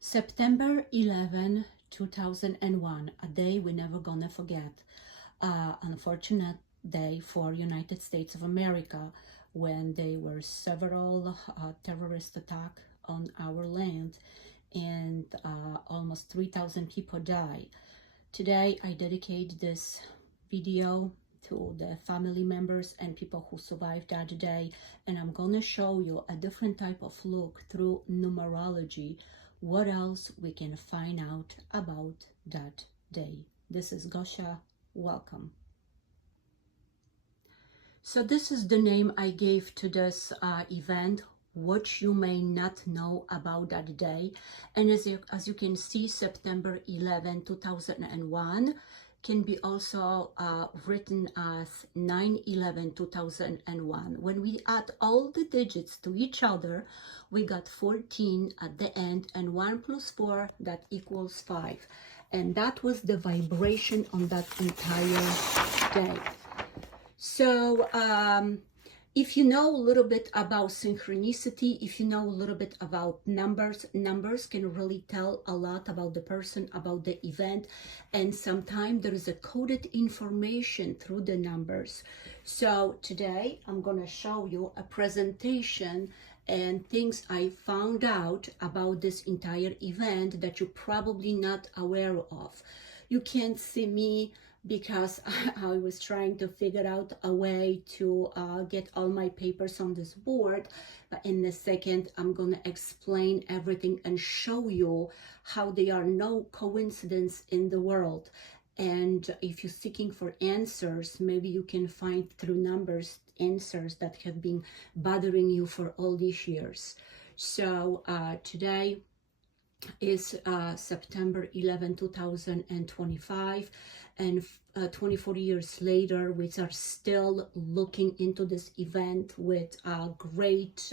September 11, 2001, a day we're never gonna forget. Unfortunate day for United States of America when there were several terrorist attacks on our land and almost 3,000 people died. Today I dedicate this video to the family members and people who survived that day, and I'm gonna show you a different type of look through numerology, what else we can find out about that day. This is Gosha. Welcome. So this is the name I gave to this event, what you may not know about that day. And as you can see, September 11, 2001 can be also written as 9/11/2001. When we add all the digits to each other, we got 14 at the end, and 1 plus 4, that equals 5. And that was the vibration on that entire day. So if you know a little bit about synchronicity, if you know a little bit about numbers can really tell a lot about the person, about the event, and sometimes there is a coded information through the numbers. So today I'm going to show you a presentation and things I found out about this entire event that you're probably not aware of. You can't see me because I was trying to figure out a way to get all my papers on this board. But in a second, I'm going to explain everything and show you how there are no coincidence in the world. And if you're seeking for answers, maybe you can find through numbers answers that have been bothering you for all these years. So today is September 11, 2025, and 24 years later, we are still looking into this event with great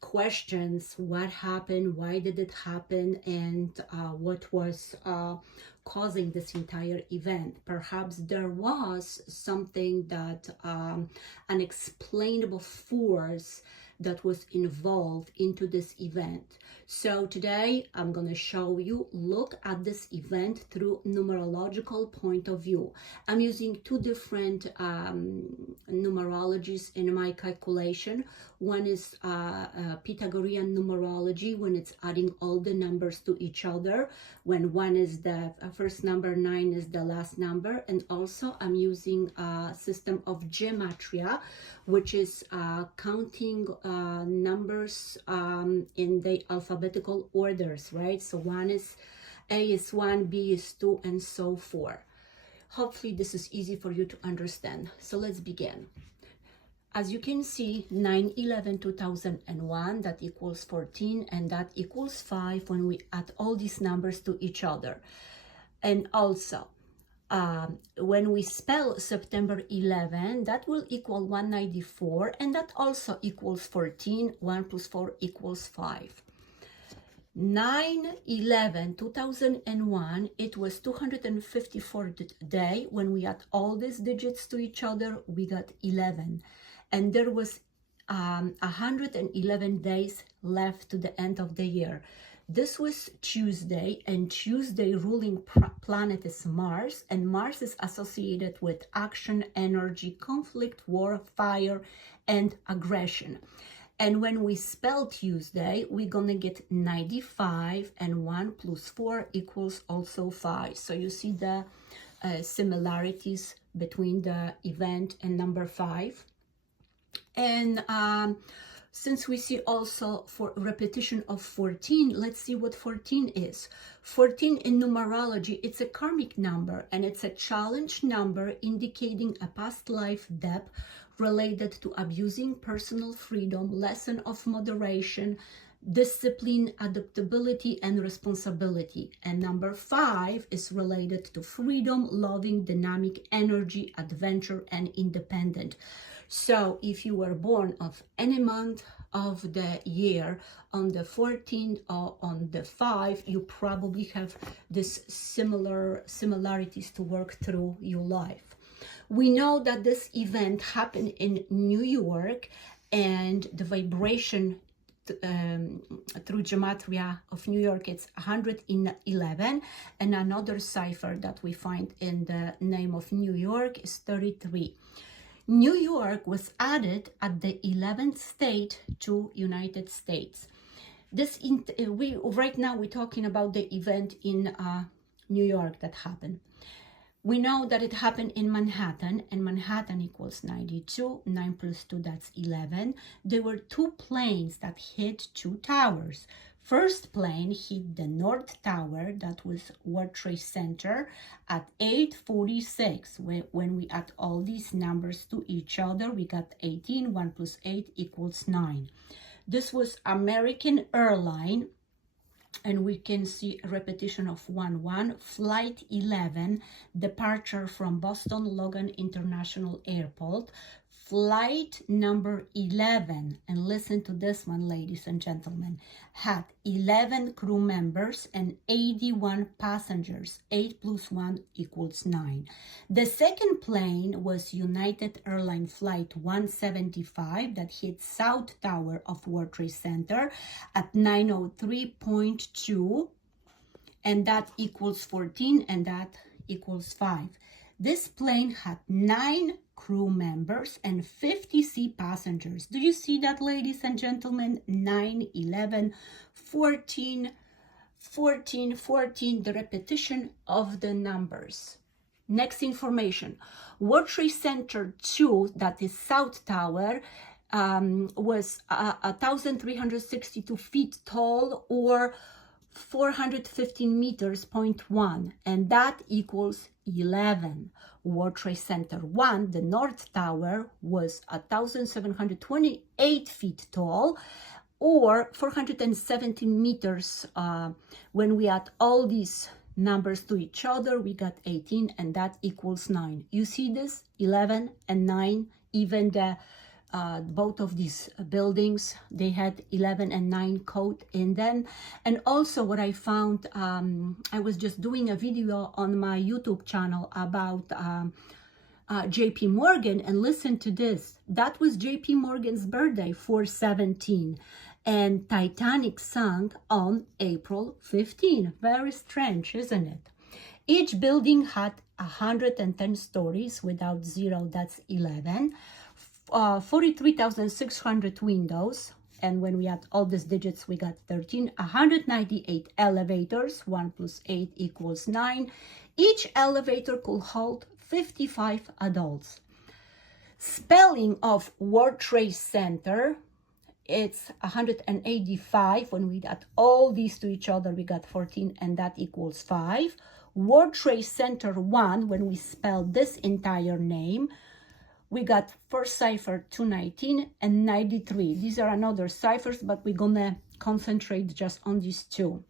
questions. What happened? Why did it happen? And what was causing this entire event? Perhaps there was something that unexplainable force that was involved into this event. So today I'm going to show you, look at this event through numerological point of view. I'm using two different numerologies in my calculation. One is Pythagorean numerology, when it's adding all the numbers to each other, when one is the first number, 9 is the last number. And also I'm using a system of gematria, which is counting numbers in the alphabetical orders, right? So one is A is 1, B is 2, and so forth. Hopefully this is easy for you to understand. So let's begin. As you can see, 9/11/2001, that equals 14, and that equals 5 when we add all these numbers to each other. And also, when we spell September 11, that will equal 194, and that also equals 14. 1 plus 4 equals 5. 9/11/2001, it was 254th day. When we add all these digits to each other, we got 11. And there was 111 days left to the end of the year. This was Tuesday, and Tuesday ruling planet is Mars, and Mars is associated with action, energy, conflict, war, fire, and aggression. And when we spell Tuesday, we're gonna get 95, and 1 plus 4 equals also 5. So you see the similarities between the event and number 5. And since we see also for repetition of 14, let's see what 14 is. 14 in numerology, it's a karmic number, and it's a challenge number indicating a past life debt related to abusing personal freedom, lesson of moderation, discipline, adaptability, and responsibility. And number 5 is related to freedom, loving, dynamic energy, adventure, and independent. So if you were born of any month of the year on the 14th or on the 5, you probably have this similarities to work through your life. We know that this event happened in New York, and the vibration through gematria of New York, it's 111, and another cipher that we find in the name of New York is 33. New York was added at the 11th state to United States. Right now we're talking about the event in New York that happened. We know that it happened in Manhattan, and Manhattan equals 92. 9 plus 2, that's 11. There were two planes that hit two towers. First plane hit the North Tower, that was World Trade Center, at 8:46. When we add all these numbers to each other, we got 18. 1 plus 8 equals 9. This was American Airline, and we can see a repetition of 1-1, flight 11, departure from Boston Logan International Airport, flight number 11, and listen to this one, ladies and gentlemen, had 11 crew members and 81 passengers. 8 plus 1 equals 9. The second plane was United Airlines Flight 175 that hit South Tower of World Trade Center at 9:03.2, and that equals 14, and that equals 5. This plane had 9 crew members and 50 seat passengers. Do you see that, ladies and gentlemen? 9, 11, 14, 14, 14, the repetition of the numbers. Next information. World Trade Center 2, that is South Tower, was 1,362 feet tall, or 415 meters, 0.1, and that equals 11. World Trade Center 1, the North Tower, was 1,728 feet tall, or 417 meters. When we add all these numbers to each other, we got 18, and that equals 9. You see this? 11 and 9, even the both of these buildings, they had 11 and 9 code in them. And also what I found, I was just doing a video on my YouTube channel about JP Morgan, and listen to this. That was JP Morgan's birthday, 4/17, and Titanic sank on April 15. Very strange, isn't it? Each building had 110 stories without 0, that's 11. 43,600 windows, and when we add all these digits, we got 13. 198 elevators. 1 plus 8 equals 9. Each elevator could hold 55 adults. Spelling of World Trade Center, it's 185. When we add all these to each other, we got 14, and that equals 5. World Trade Center 1, when we spell this entire name, we got first cipher 219 and 93. These are another ciphers, but we're gonna concentrate just on these two.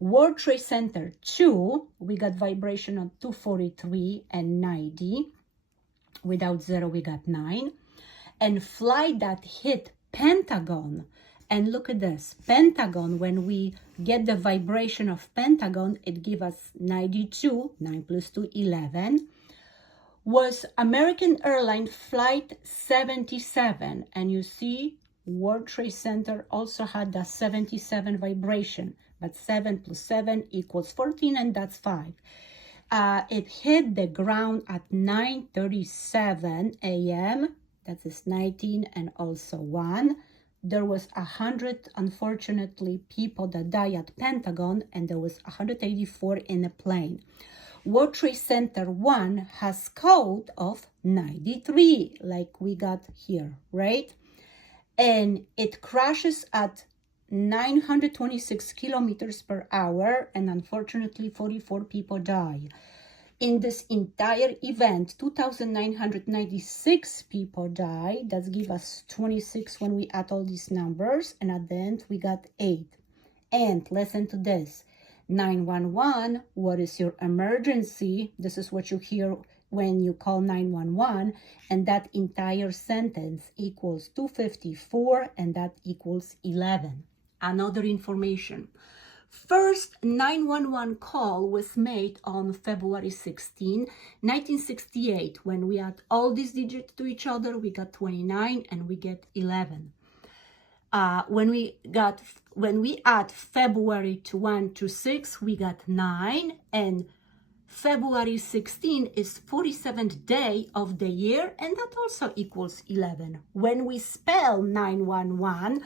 World Trade Center 2, we got vibration on 243 and 90. Without 0, we got 9. And flight that hit Pentagon, and look at this, Pentagon, when we get the vibration of Pentagon, it gives us 92, 9 plus 2, 11. Was American Airlines Flight 77, and you see World Trade Center also had the 77 vibration, but 7 plus 7 equals 14, and that's 5. It hit the ground at 9:37 a.m. That is 19 and also 1. There was 100, unfortunately, people that died at Pentagon, and there was 184 in a plane. World Trade Center 1 has code of 93, like we got here, right? And it crashes at 926 kilometers per hour, and unfortunately 44 people die. In this entire event, 2,996 people died. That gives us 26 when we add all these numbers, and at the end we got 8. And listen to this. 911, what is your emergency? This is what you hear when you call 911, and that entire sentence equals 254, and that equals 11. Another information. First 911 call was made on February 16, 1968. When we add all these digits to each other, we got 29 and we get 11. When we add February to 1 to 6, we got 9, and February 16 is 47th day of the year, and that also equals 11. When we spell 911,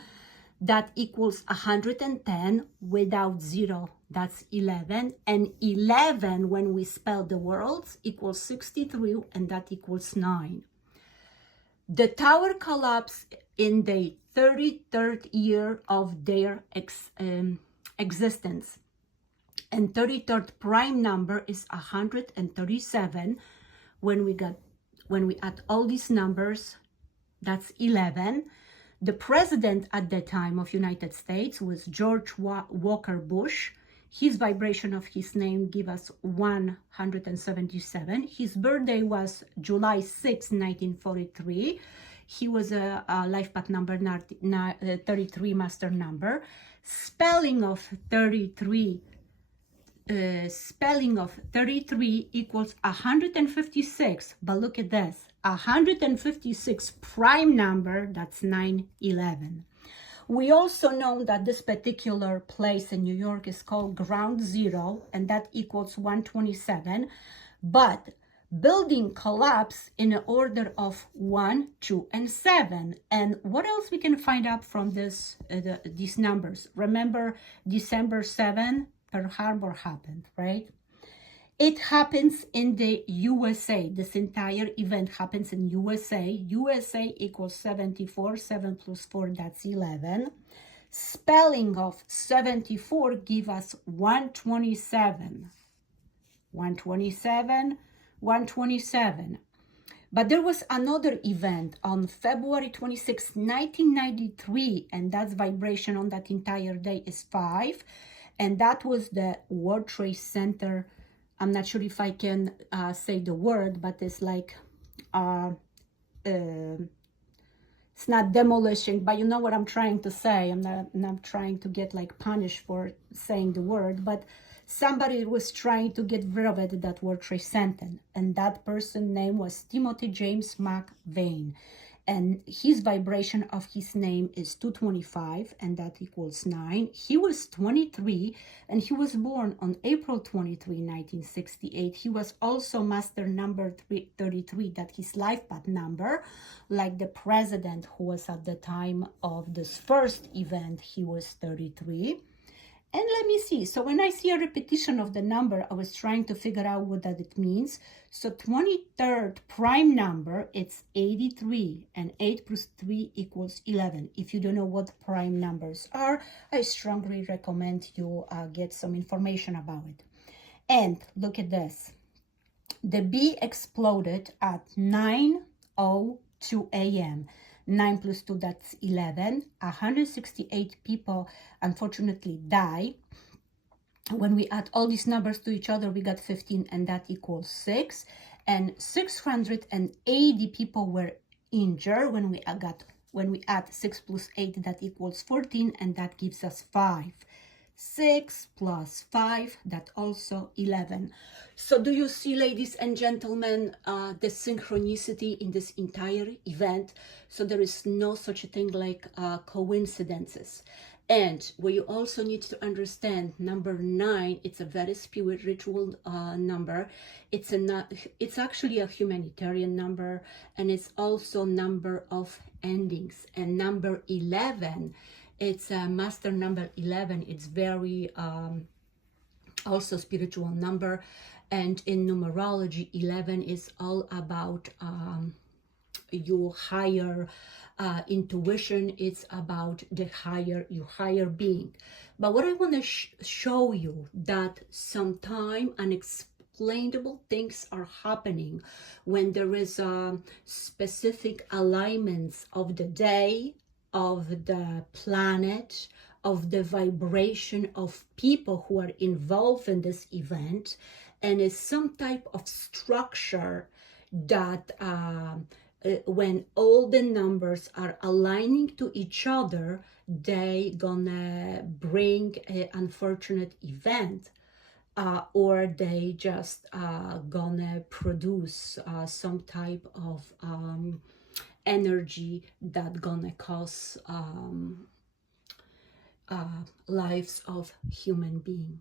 that equals 110 without 0, that's 11. And 11, when we spell the worlds, equals 63, and that equals 9. The tower collapsed in the 33rd year of their existence. And 33rd prime number is 137. When we add all these numbers, that's 11. The president at the time of United States was George Walker Bush. His vibration of his name give us 177. His birthday was July 6, 1943. He was a life path number 33 master number. Spelling of 33 equals 156, but look at this, 156 prime number, that's 911. We also know that this particular place in New York is called Ground Zero, and that equals 127, but building collapse in an order of 1, 2, and 7. And what else we can find out from this these numbers? Remember December 7? Pearl Harbor happened, right? It happens in the USA. This entire event happens in USA. USA equals 74. 7 plus 4, that's 11. Spelling of 74 give us 127. 127, 127. But there was another event on February 26, 1993, and that's vibration on that entire day is 5. And that was the World Trade Center. I'm not sure if I can say the word, but it's like, it's not demolition, but you know what I'm trying to say. I'm not trying to get like punished for saying the word, but somebody was trying to get rid of it, that World Trade Center. And that person's name was Timothy James McVeigh. And his vibration of his name is 225, and that equals 9. He was 23, and he was born on April 23, 1968. He was also master number 33, that his life path number, like the president who was at the time of this first event, he was 33. And let me see. So when I see a repetition of the number, I was trying to figure out what that it means. So 23rd prime number, it's 83, and 8 plus 3 equals 11. If you don't know what prime numbers are, I strongly recommend you get some information about it. And look at this. The bee exploded at 9:02 a.m. 9 plus 2, that's 11. 168 people, unfortunately, die. When we add all these numbers to each other, we got 15, and that equals 6. And 680 people were injured. When we add 6 plus 8, that equals 14, and that gives us 5. 6 plus 5, that also 11. So do you see, ladies and gentlemen, the synchronicity in this entire event? So there is no such a thing like coincidences. And what you also need to understand, number 9, it's a very spiritual number. It's actually a humanitarian number, and it's also number of endings. And number 11, it's a master number 11. It's very also spiritual number. And in numerology, 11 is all about your higher intuition. It's about your higher being. But what I want to show you, that sometimes unexplainable things are happening when there is specific alignments of the day, of the planet, of the vibration of people who are involved in this event, and it's some type of structure that when all the numbers are aligning to each other, they gonna bring an unfortunate event, or they just gonna produce some type of energy that gonna cause lives of human beings.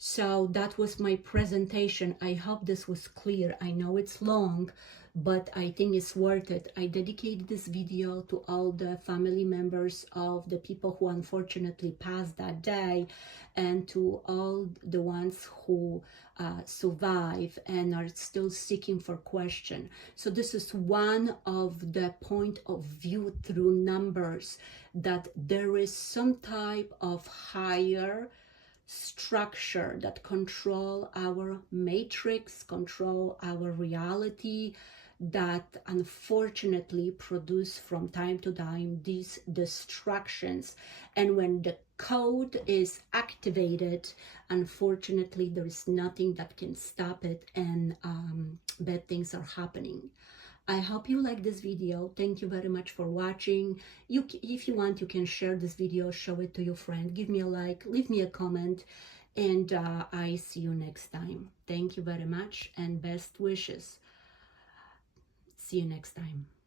So that was my presentation. I hope this was clear. I know it's long, but I think it's worth it. I dedicated this video to all the family members of the people who unfortunately passed that day, and to all the ones who survive and are still seeking for question. So this is one of the point of view through numbers, that there is some type of higher structure that control our matrix, control our reality, that unfortunately produce from time to time these distractions. And when the code is activated, unfortunately there is nothing that can stop it, and bad things are happening. I hope you like this video. Thank you very much for watching. If you want, you can share this video, show it to your friend, give me a like, leave me a comment, and I see you next time. Thank you very much and best wishes. See you next time.